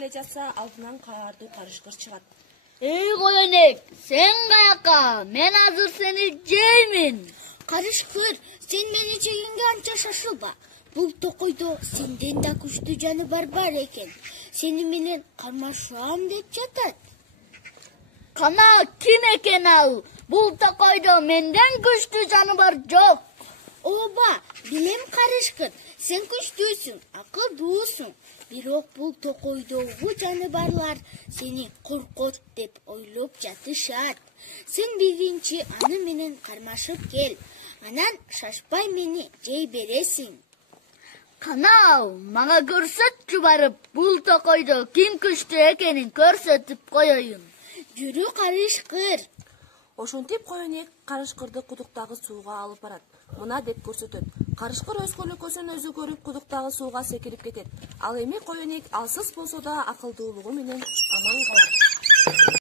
келе жатса, алдынан каардуу карышкыр чыгат. Эй коенек, сен каяка? Мен азыр сени жеймин. Карышкыр, сен мени жегенге анча шашылба. Бул токойдо сенден да күчтүү жаныбар бар экен. Сени менен кармашам деп жатат. Кана ким экен ал? Бул токойдо менден күчтүү жаныбар жок. Оба, билем карышкыр, сен күчтүүсүң, акылдуусуң. Бирок бул токойдогу жаныбарлар сени коркот деп ойлоп жатышат. Сен биринчи аны менен кармашып кел. Анан шашпай мени жей бересиң. Канал, мага көрсөтчү барып, бул токойдо ким күчтүү экенин көрсөтүп коеюн. Жүрү карышкыр. Ошентип коенек карышкырды кудуктагы сууга алып барат. Мына деп көрсөтөт. Карышкыр өз көлөкөсүн өзү көрүп кудуктагы сууга секирип кетет. Ал эми коенек алсыз болсо да акылдуулугу менен аман калат.